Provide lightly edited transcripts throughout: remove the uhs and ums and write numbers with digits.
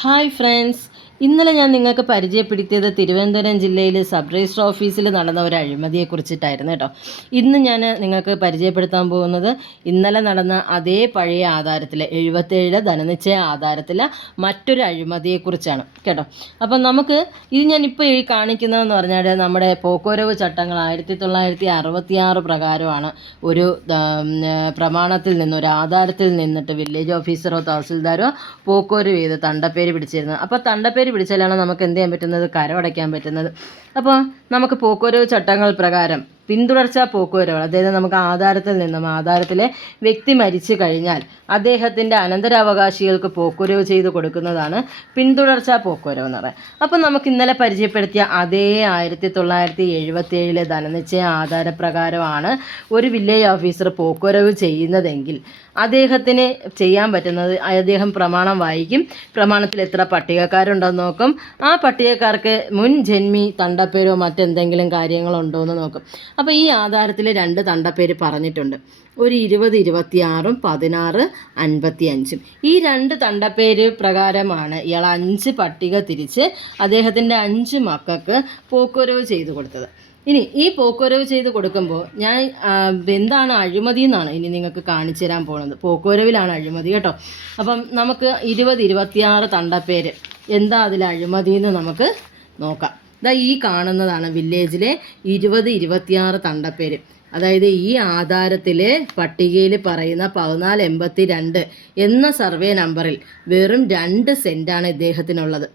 Hi friends, ഇന്നലെ ഞാൻ നിങ്ങൾക്ക് പരിചയപ്പെടുത്തിയത് തിരുവനന്തപുരം ജില്ലയിൽ സബ് രജിസ്റ്റർ ഓഫീസിൽ നടന്ന ഒരു അഴിമതിയെക്കുറിച്ചിട്ടായിരുന്നു കേട്ടോ. ഇന്ന് ഞാൻ നിങ്ങൾക്ക് പരിചയപ്പെടുത്താൻ പോകുന്നത് ഇന്നലെ നടന്ന അതേ പഴയ ആധാരത്തിൽ 77 ധനനിശ്ചയ ആധാരത്തിൽ മറ്റൊരു അഴിമതിയെക്കുറിച്ചാണ് കേട്ടോ. അപ്പം നമുക്ക് ഇത് ഞാനിപ്പോൾ ഈ കാണിക്കുന്നതെന്ന് പറഞ്ഞാൽ നമ്മുടെ പോക്കുവരവ് ചട്ടങ്ങൾ 1966 പ്രകാരമാണ് ഒരു പ്രമാണത്തിൽ നിന്ന് ഒരു ആധാരത്തിൽ നിന്നിട്ട് വില്ലേജ് ഓഫീസറോ തഹസിൽദാരോ പോക്കുവരവ് ചെയ്ത് തണ്ടപ്പേര് പിടിച്ചിരുന്നത്. അപ്പോൾ തണ്ടപ്പേര് പിടിച്ചാലാണ് നമുക്ക് എന്ത് ചെയ്യാൻ പറ്റുന്നത്, കരമടയ്ക്കാൻ പറ്റുന്നത്. അപ്പോൾ നമുക്ക് പോക്കുവരവ് ചട്ടങ്ങൾ പ്രകാരം പിന്തുടർച്ചാ പോക്കുവരവ്, അതായത് നമുക്ക് ആധാരത്തിലെ വ്യക്തി മരിച്ചു കഴിഞ്ഞാൽ അദ്ദേഹത്തിൻ്റെ അനന്തരാവകാശികൾക്ക് പോക്കുവരവ് ചെയ്ത് കൊടുക്കുന്നതാണ് പിന്തുടർച്ചാ പോക്കുവരവ് എന്ന് പറയുന്നത്. അപ്പം നമുക്ക് ഇന്നലെ പരിചയപ്പെടുത്തിയ അതേ 1977 ധനനിശ്ചയ ആധാരപ്രകാരമാണ് ഒരു വില്ലേജ് ഓഫീസർ പോക്കുവരവ് ചെയ്യുന്നതെങ്കിൽ അദ്ദേഹത്തിന് ചെയ്യാൻ പറ്റുന്നത്, അദ്ദേഹം പ്രമാണം വായിക്കും, പ്രമാണത്തിൽ എത്ര പട്ടികക്കാരുണ്ടെന്ന് നോക്കും, ആ പട്ടികക്കാർക്ക് മുൻ ജന്മി തണ്ടപ്പേരോ മറ്റെന്തെങ്കിലും കാര്യങ്ങളുണ്ടോ എന്ന് നോക്കും. അപ്പോൾ ഈ ആധാരത്തിൽ 2 തണ്ടപ്പേര് പറഞ്ഞിട്ടുണ്ട്, ഒരു 20, 26, 16, 55. ഈ 2 തണ്ടപ്പേര് പ്രകാരമാണ് ഇയാൾ 5 പട്ടിക തിരിച്ച് അദ്ദേഹത്തിൻ്റെ 5 മക്കൾക്ക് പോക്കുവരവ് ചെയ്തു കൊടുത്തത്. ഇനി ഈ പോക്കുവരവ് ചെയ്ത് കൊടുക്കുമ്പോൾ ഞാൻ എന്താണ് അഴിമതി എന്നാണ് ഇനി നിങ്ങൾക്ക് കാണിച്ചു തരാൻ പോകുന്നത്. പോക്കുവരവിലാണ് അഴിമതി കേട്ടോ. അപ്പം നമുക്ക് 20, 26 തണ്ടപ്പേര് എന്താ അതിൽ അഴിമതി എന്ന് നമുക്ക് നോക്കാം. ഇതാ ഈ കാണുന്നതാണ് വില്ലേജിലെ 20, 26 തണ്ടപ്പേര്. അതായത് ഈ ആധാരത്തിലെ പട്ടികയിൽ പറയുന്ന 1482 എന്ന സർവേ നമ്പറിൽ വെറും 2 സെൻറ്റാണ് ഇദ്ദേഹത്തിനുള്ളത്.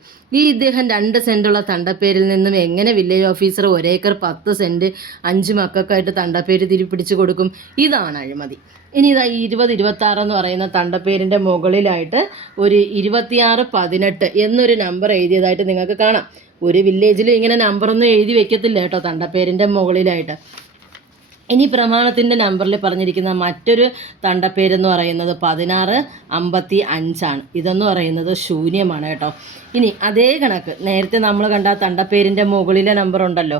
ഇദ്ദേഹം 2 സെൻറ്റുള്ള തണ്ടപ്പേരിൽ നിന്നും എങ്ങനെ വില്ലേജ് ഓഫീസർ 1 ഏക്കർ 10 സെൻറ്റ് 5 മക്കൾക്കായിട്ട് തണ്ടപ്പേര് പിടിച്ചു കൊടുക്കും? ഇതാണ് അഴിമതി. ഇനി ഇതാ 20, 26 എന്ന് പറയുന്ന തണ്ടപ്പേരിൻ്റെ മുകളിലായിട്ട് ഒരു 26, 18 എന്നൊരു നമ്പർ എഴുതിയതായിട്ട് നിങ്ങൾക്ക് കാണാം. ഒരു വില്ലേജിലും ഇങ്ങനെ നമ്പറൊന്നും എഴുതി വെക്കത്തില്ല കേട്ടോ തണ്ടപ്പേരിൻ്റെ മുകളിലായിട്ട്. ഇനി പ്രമാണത്തിൻ്റെ നമ്പറിൽ പറഞ്ഞിരിക്കുന്ന മറ്റൊരു തണ്ടപ്പേരെന്ന് പറയുന്നത് 1655 ആണ്. ഇതെന്ന് പറയുന്നത് ശൂന്യമാണ് കേട്ടോ. ഇനി അതേ കണക്ക് നേരത്തെ നമ്മൾ കണ്ട തണ്ടപ്പേരിൻ്റെ മുകളിലെ നമ്പർ ഉണ്ടല്ലോ,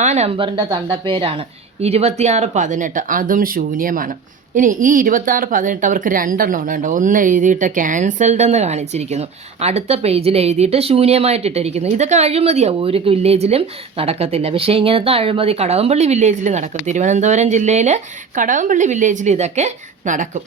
ആ നമ്പറിൻ്റെ തണ്ടപ്പേരാണ് 26, 18, അതും ശൂന്യമാണ്. ഇനി ഈ 26, 18 അവർക്ക് 2 എണ്ണമാണ് കേട്ടോ. ഒന്ന് എഴുതിയിട്ട് ക്യാൻസൽഡ് എന്ന് കാണിച്ചിരിക്കുന്നു, അടുത്ത പേജിൽ എഴുതിയിട്ട് ശൂന്യമായിട്ടിട്ടിരിക്കുന്നു. ഇതൊക്കെ അഴിമതിയാവും, ഒരു വില്ലേജിലും നടക്കത്തില്ല. പക്ഷേ ഇങ്ങനത്തെ അഴിമതി കടകംപള്ളി വില്ലേജിൽ നടക്കും. തിരുവനന്തപുരം ജില്ലയിൽ കടകംപള്ളി വില്ലേജിൽ ഇതൊക്കെ നടക്കും.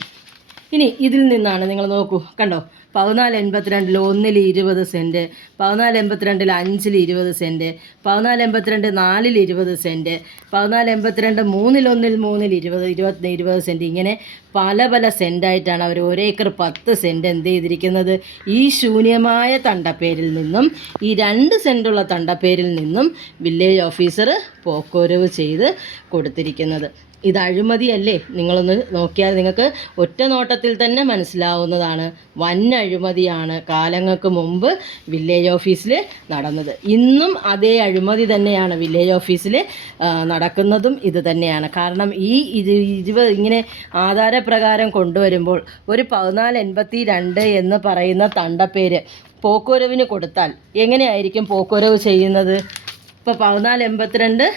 ഇനി ഇതിൽ നിന്നാണ് നിങ്ങൾ നോക്കൂ, കണ്ടോ, 1482 1-ൽ 20 സെൻറ്റ്, 1482 5-ൽ 20 സെൻറ്റ്, 1482 4-ൽ 20 സെൻറ്റ്, 1482 3-ൽ 1-ൽ 3-ൽ 20 സെൻറ്റ്, ഇങ്ങനെ പല സെൻറ്റായിട്ടാണ് അവർ 1 ഏക്കർ 10 സെൻറ്റ് എന്ത് ചെയ്തിരിക്കുന്നത്, ഈ ശൂന്യമായ തണ്ടപ്പേരിൽ നിന്നും ഈ 2 സെൻറ്റുള്ള തണ്ടപ്പേരിൽ നിന്നും വില്ലേജ് ഓഫീസർ പോക്കുവരവ് ചെയ്ത് കൊടുത്തിരിക്കുന്നത്. ഇത് അഴിമതിയല്ലേ? നിങ്ങളൊന്ന് നോക്കിയാൽ നിങ്ങൾക്ക് ഒറ്റ നോട്ടത്തിൽ തന്നെ മനസ്സിലാവുന്നതാണ്. വൻ അഴിമതിയാണ് കാലങ്ങൾക്ക് മുമ്പ് വില്ലേജ് ഓഫീസിൽ നടന്നത്. ഇന്നും അതേ അഴിമതി തന്നെയാണ് വില്ലേജ് ഓഫീസിൽ നടക്കുന്നതും ഇത് തന്നെയാണ്. കാരണം ഈ 20 ഇങ്ങനെ ആധാരപ്രകാരം കൊണ്ടുവരുമ്പോൾ ഒരു 1482 എന്ന് പറയുന്ന തണ്ടപ്പേര് പോക്കുവരവിന് കൊടുത്താൽ എങ്ങനെയായിരിക്കും പോക്കുവരവ് ചെയ്യുന്നത്? ഇപ്പോൾ 1482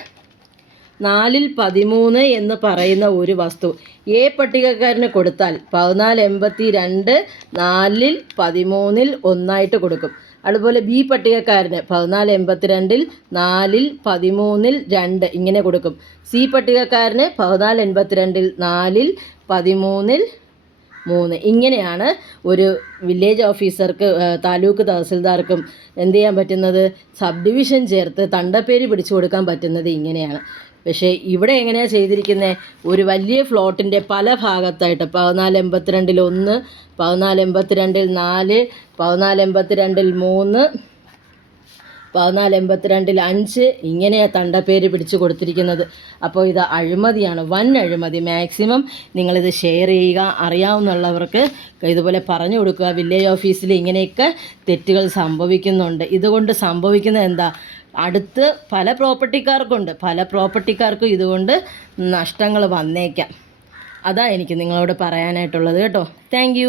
4-ൽ 13 എന്ന് പറയുന്ന ഒരു വസ്തു എ പട്ടികക്കാരന് കൊടുത്താൽ 1482 4-ൽ 13-ൽ 1 കൊടുക്കും. അതുപോലെ ബി പട്ടികക്കാരന് 1482 4-ൽ 13-ൽ 2 ഇങ്ങനെ കൊടുക്കും. സി പട്ടികക്കാരന് 1482 4-ൽ 13-ൽ 3. ഇങ്ങനെയാണ് ഒരു വില്ലേജ് ഓഫീസർക്ക് താലൂക്ക് തഹസിൽദാർക്കും എന്ത് ചെയ്യാൻ പറ്റുന്നത്, സബ് ഡിവിഷൻ ചേർത്ത് തണ്ടപ്പേര് പിടിച്ചു കൊടുക്കാൻ പറ്റുന്നത് ഇങ്ങനെയാണ്. പക്ഷേ ഇവിടെ എങ്ങനെയാണ് ചെയ്തിരിക്കുന്നത്, ഒരു വലിയ ഫ്ലോട്ടിൻ്റെ പല ഭാഗത്തായിട്ട് 1482-ൽ 1, 1482-ൽ 4, 1482-ൽ 3, 1482-ൽ 5 ഇങ്ങനെയാണ് തണ്ടപ്പേര് പിടിച്ചു കൊടുത്തിരിക്കുന്നത്. അപ്പോൾ ഇത് അഴിമതിയാണ്, വൻ അഴിമതി. മാക്സിമം നിങ്ങളിത് ഷെയർ ചെയ്യുക, അറിയാവുന്നവർക്ക് ഇതുപോലെ പറഞ്ഞു കൊടുക്കുക. വില്ലേജ് ഓഫീസിൽ ഇങ്ങനെയൊക്കെ തെറ്റുകൾ സംഭവിക്കുന്നുണ്ട്. ഇതുകൊണ്ട് സംഭവിക്കുന്നത് എന്താ, അടുത്ത് പല പ്രോപ്പർട്ടിക്കാർക്കും ഇതുകൊണ്ട് നഷ്ടങ്ങൾ വന്നേക്കാം. അതാ എനിക്ക് നിങ്ങളോട് പറയാനായിട്ടുള്ളത് കേട്ടോ. താങ്ക്